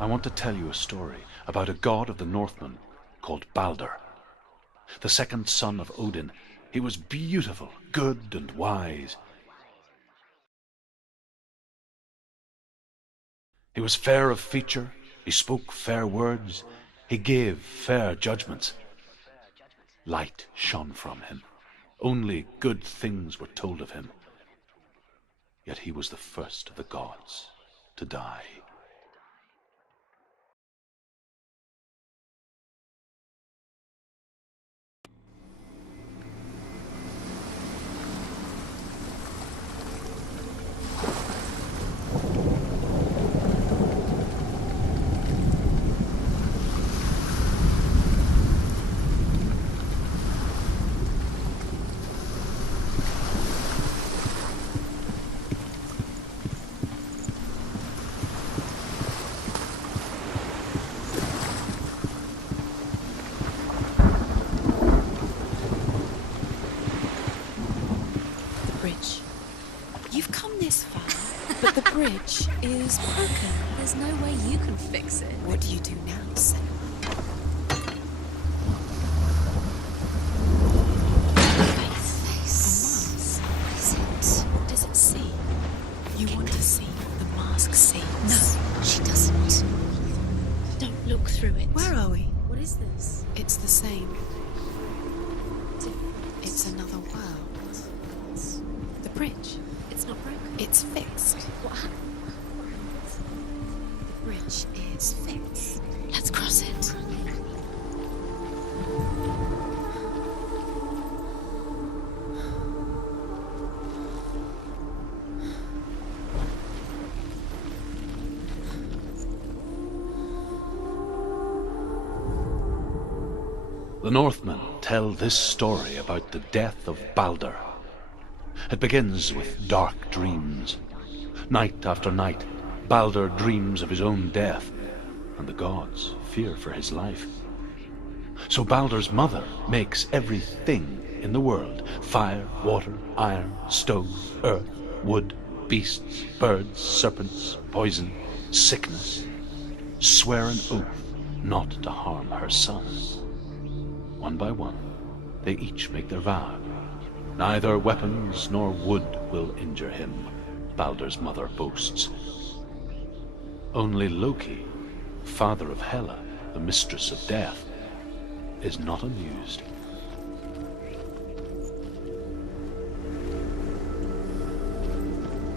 I want to tell you a story about a god of the Northmen called Balder. The second son of Odin. He was beautiful, good, and wise. He was fair of feature, he spoke fair words, he gave fair judgments. Light shone from him. Only good things were told of him. Yet he was the first of the gods to die. You've come this far, but the bridge is broken. There's no way you can fix it. What do you do now, Senua? Face. What is it? What does it see? You want to see what the mask sees. No, she doesn't. Don't look through it. Where are we? What is this? It's the same. It's another world. The bridge. It's not broken. It's fixed. What happened? The bridge is fixed. Let's cross it. The Northmen tell this story about the death of Balder. It begins with dark dreams. Night after night, Balder dreams of his own death, and the gods fear for his life. So Balder's mother makes everything in the world: fire, water, iron, stone, earth, wood, beasts, birds, serpents, poison, sickness, swear an oath not to harm her son. One by one, they each make their vow. Neither weapons nor wood will injure him, Balder's mother boasts. Only Loki, father of Hela, the mistress of death, is not amused.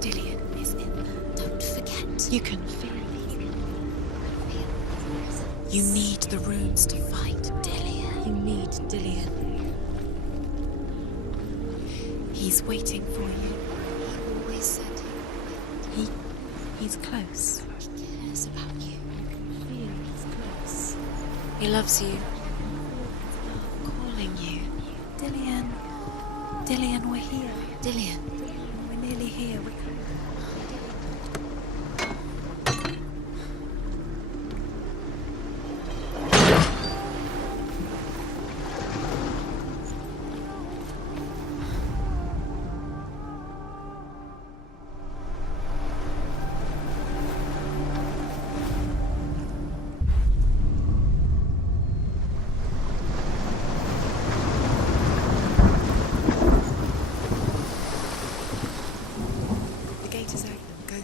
Dillion is in there. Don't forget. You can feel it. You need the runes to fight Dillion. You need Dillion. He's waiting for you. He always said He's close. he cares about you. He's close. He loves you. Calling you. Dillion. Dillion, we're here. Dillion. We're nearly here. We're coming.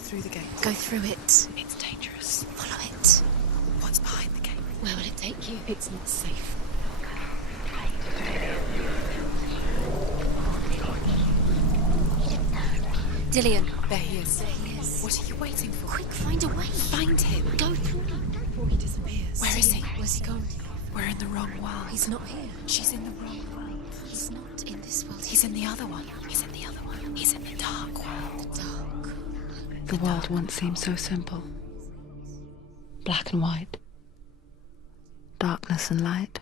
Through the gate. Go through it. It's dangerous. Follow it. What's behind the gate? Where will it take you? It's not safe. Dillion. There he is. There he is. What are you waiting for? Quick, find a way. Find him. Go through. Before he disappears. Where is he? Where's he gone? We're in the wrong world. He's not here. She's in the wrong world. He's not in this world. He's in the other one. He's in the other one. He's in the dark world. the dark. The world once seemed so simple. Black and white. Darkness and light.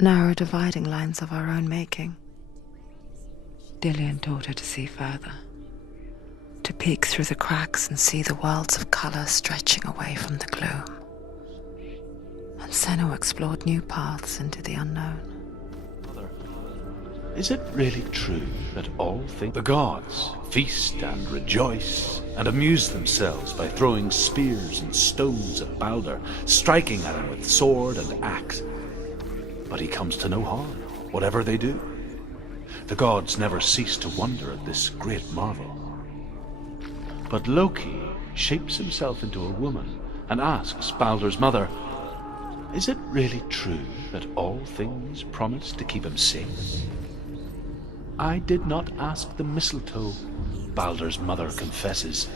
Narrow dividing lines of our own making. Dillion taught her to see further. To peek through the cracks and see the worlds of colour stretching away from the gloom. And Senua explored new paths into the unknown. Mother, is it really true that all think the gods feast and rejoice and amuse themselves by throwing spears and stones at Balder, striking at him with sword and axe? But he comes to no harm, whatever they do. The gods never cease to wonder at this great marvel. But Loki shapes himself into a woman and asks Balder's mother, is it really true that all things promise to keep him safe? I did not ask the mistletoe, Balder's mother confesses.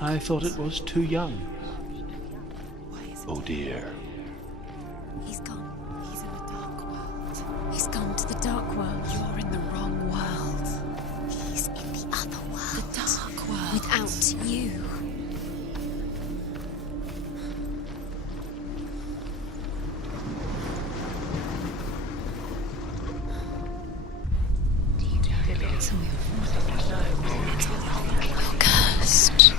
I thought it was too young. Oh dear. He's gone. He's in the dark world. He's gone to the dark world. You're in the wrong world. He's in the other world. The dark world. Without you. You're cursed.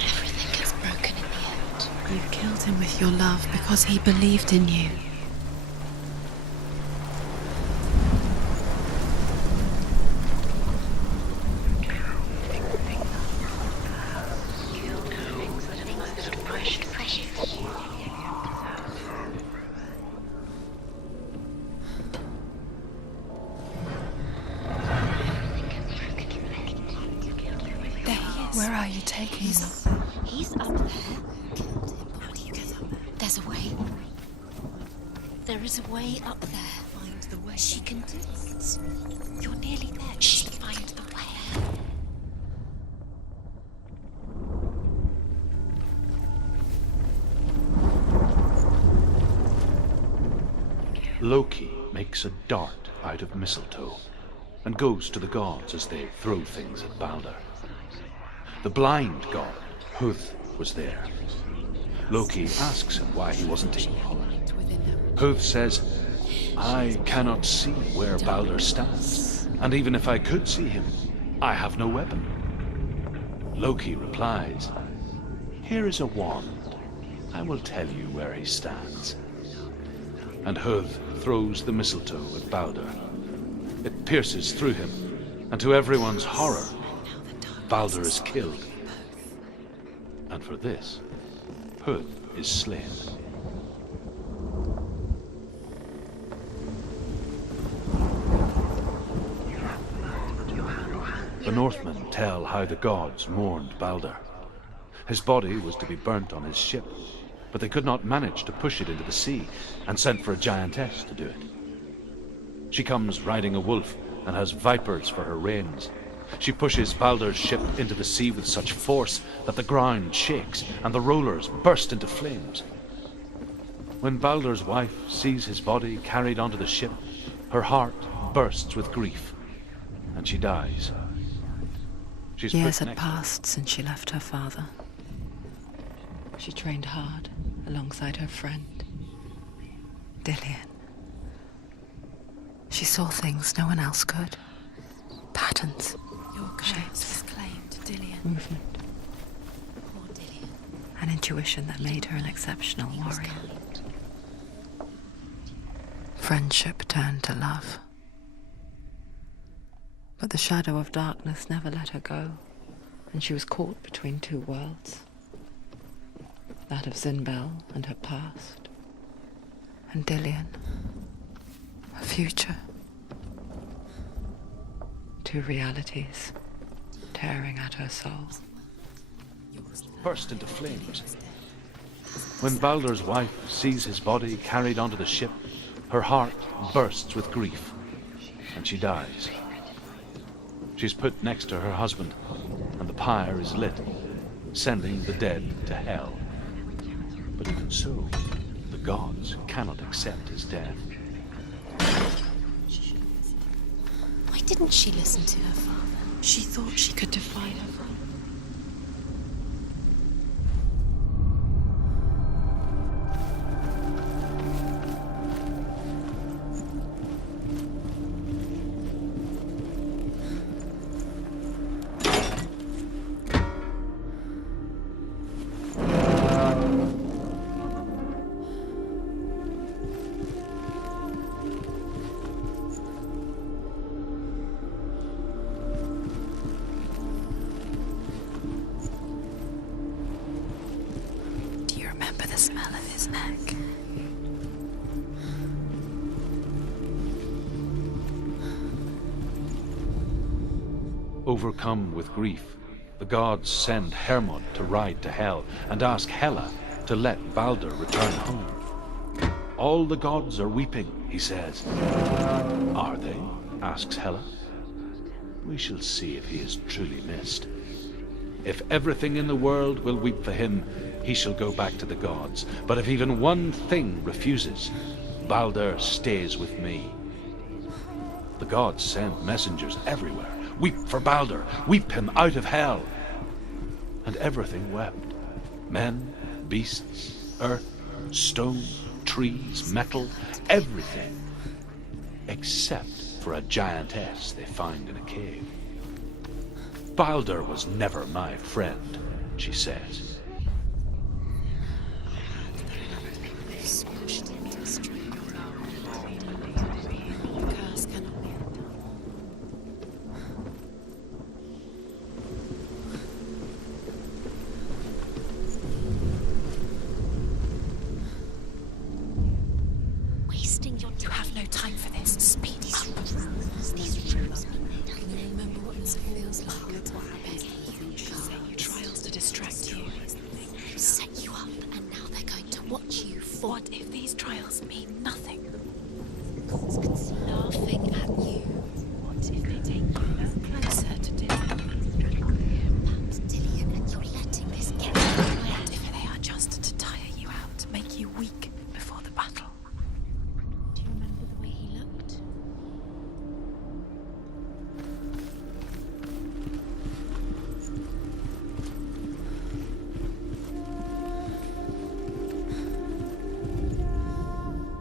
Everything gets broken in the end. You've killed him with your love because he believed in you. There he is. Where are you taking him? He's up there. How do you get up there? There's a way. There is a way up there. Find the way. She can do it. You're nearly there. She can find the way. Loki makes a dart out of mistletoe and goes to the gods as they throw things at Balder. The blind god, Huth, was there. Loki asks him why he wasn't equal. Huth says, I cannot see where Balder stands, and even if I could see him, I have no weapon. Loki replies, here is a wand. I will tell you where he stands. And Huth throws the mistletoe at Balder. It pierces through him, and to everyone's horror, Balder is killed. And for this, Huth is slain. The Northmen tell how the gods mourned Balder. His body was to be burnt on his ship, but they could not manage to push it into the sea, and sent for a giantess to do it. She comes riding a wolf and has vipers for her reins. She pushes Balder's ship into the sea with such force that the ground shakes and the rollers burst into flames. When Balder's wife sees his body carried onto the ship, her heart bursts with grief, and she dies. She's Years put had next- passed since she left her father. She trained hard alongside her friend, Dillian. She saw things no one else could. Patterns, Your curse is claimed, Dillian. movement, Poor Dillian. an intuition that made her an exceptional warrior. Friendship turned to love. But the shadow of darkness never let her go, and she was caught between two worlds. That of Zinbel and her past, and Dillian, her future. Two realities tearing at her soul. burst into flames. When Balder's wife sees his body carried onto the ship, her heart bursts with grief, and she dies. She's put next to her husband, and the pyre is lit, sending the dead to hell. But even so, the gods cannot accept his death. Why didn't she listen to her father? She thought she could defy her. Do you remember the smell of his neck? Overcome with grief, the gods send Hermod to ride to Hell and ask Hela to let Balder return home. All the gods are weeping, he says. Are they? Asks Hela. We shall see if he is truly missed. If everything in the world will weep for him, he shall go back to the gods. But if even one thing refuses, Balder stays with me. The gods send messengers everywhere. Weep for Balder, weep him out of Hell. And everything wept. Men, beasts, earth, stone, trees, metal, everything. Except for a giantess they find in a cave. Balder was never my friend, she says. Smashed into string. The curse cannot be undone. Wasting your You have no time for this. Speed up. these rooms we made up. Can you remember what this feels like at our best? Set you trials to distract you. Set you up, and now they're going to watch you fall. What if these trials mean nothing? Laughing at you. What if they take you closer to Dillion? About Dillion, and you're letting this get in the way. What if they are just to tire you out, make you weak before the battle? Do you remember the way he looked?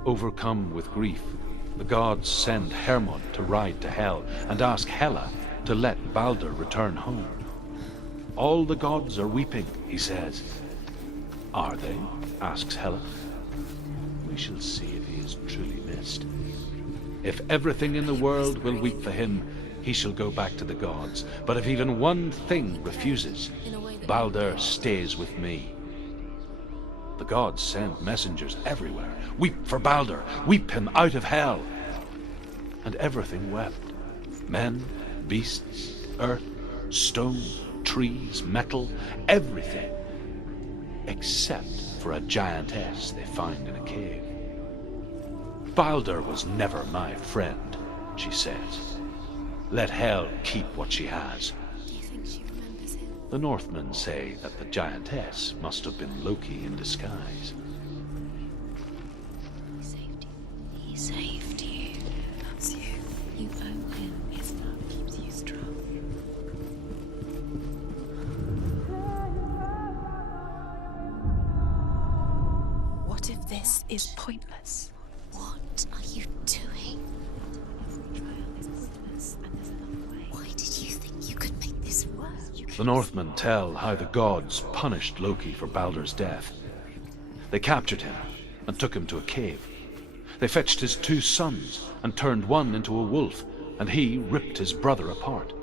Overcome with grief, the gods send Hermod to ride to Hell and ask Hela to let Balder return home. All the gods are weeping, he says. Are they? Asks Hela. We shall see if he is truly missed. If everything in the world will weep for him, he shall go back to the gods. But if even one thing refuses, Balder stays with me. The gods send messengers everywhere. Weep for Balder, weep him out of Hell. And everything wept. Men, beasts, earth, stone, trees, metal, everything. Except for a giantess they find in a cave. Balder was never my friend, she says. Let Hel keep what she has. Do you think she remembers him? The Northmen say that the giantess must have been Loki in disguise. He saved you. He saved you. That's you. You owe him. His love keeps you strong. What if this is pointless? What are you doing? Why did you think you could make this work? The Northmen tell how the gods punished Loki for Balder's death. They captured him and took him to a cave. They fetched his 2 sons and turned one into a wolf, and he ripped his brother apart.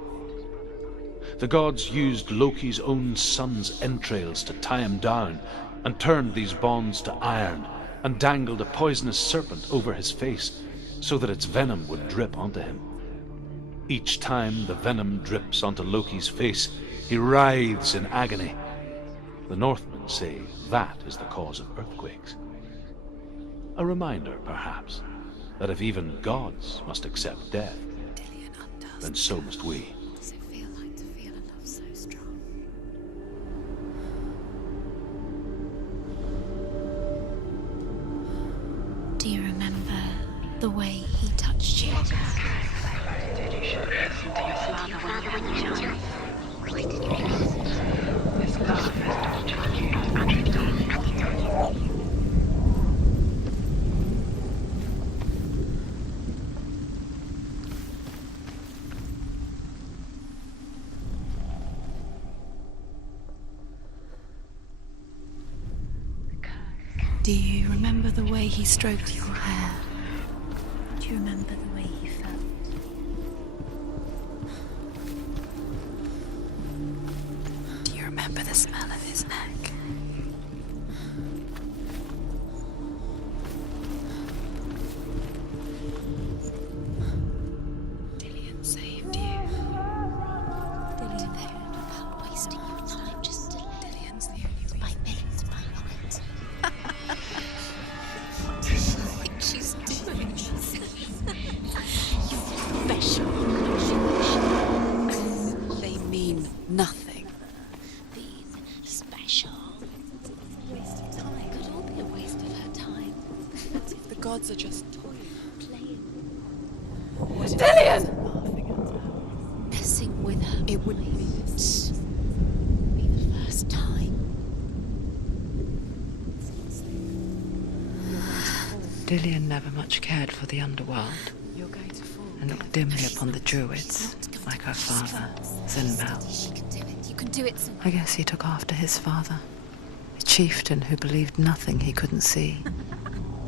The gods used Loki's own son's entrails to tie him down and turned these bonds to iron and dangled a poisonous serpent over his face so that its venom would drip onto him. Each time the venom drips onto Loki's face, he writhes in agony. The Northmen say that is the cause of earthquakes. A reminder, perhaps, that if even gods must accept death, then so must we. Does it feel like to feel a love so strong? Do you remember the way he touched you? should listen to your father when you were young. His love has taught you. Do you remember the way he stroked your hair? Do you remember the way he felt? Do you remember the smell of his neck? Dillian saved you. Dillian cared about wasting your time. Just Dillian's the only reason. By minute, by minute. She's doing this. You're special. They mean nothing. Being special. It's a waste of time. It could all be a waste of her time. What if the gods are just toying, playing? What if Dillian! Messing with her. It would be the first time. Dillian never much cared for the underworld You're going to fall. and looked dimly upon the druids, like her father, Zinbel. She can do it. You can do it. I guess he took after his father, a chieftain who believed nothing he couldn't see,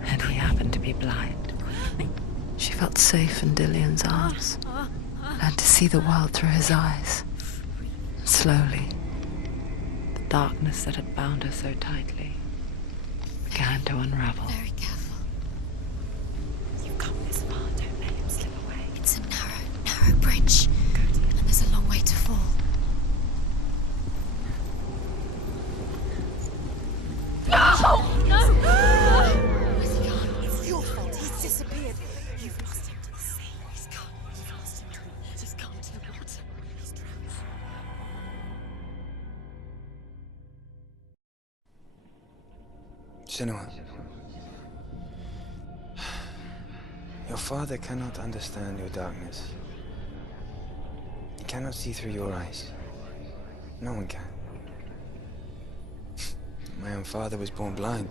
and he happened to be blind. She felt safe in Dillian's arms, learned to see the world through his eyes. Slowly, the darkness that had bound her so tightly began to unravel. Very careful. You've come this far, don't let him slip away. It's a narrow bridge. And there's a long way to fall. Where's he gone? It's your fault. He's disappeared. You've lost him to the sea. He's gone. You've lost him. Just come to the water. He's drowned. Senua, your father cannot understand your darkness. He cannot see through your eyes. No one can. My own father was born blind.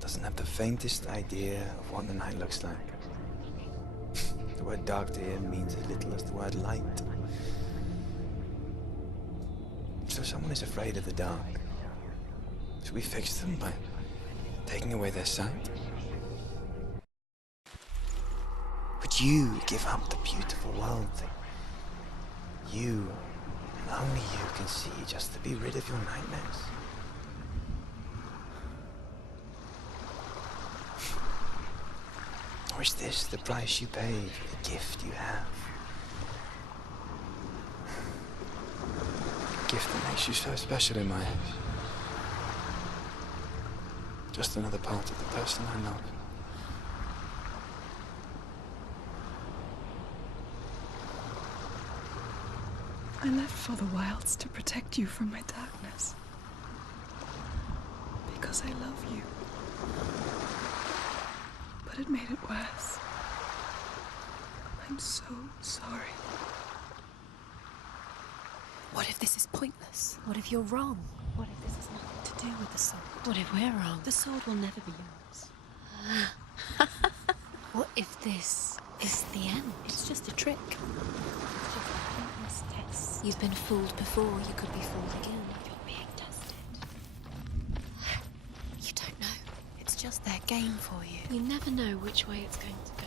Doesn't have the faintest idea of what the night looks like. The word dark to him means as little as the word light. So someone is afraid of the dark. Should we fix them by taking away their sight? Would you give up the beautiful world that you, and only you, can see just to be rid of your nightmares? Or is this the price you pay for the gift you have? A gift that makes you so special in my eyes. Just another part of the person I love. I left for the wilds to protect you from my darkness. Because I love you. But it made it worse. I'm so sorry. What if this is pointless? What if you're wrong? What if this has nothing to do with the sword? What if we're wrong? The sword will never be yours. What if this is the end? It's just a trick. It's just a pointless test. You've been fooled before. You could be fooled again. You're being tested. You don't know. It's just their game for you. You never know which way it's going to go.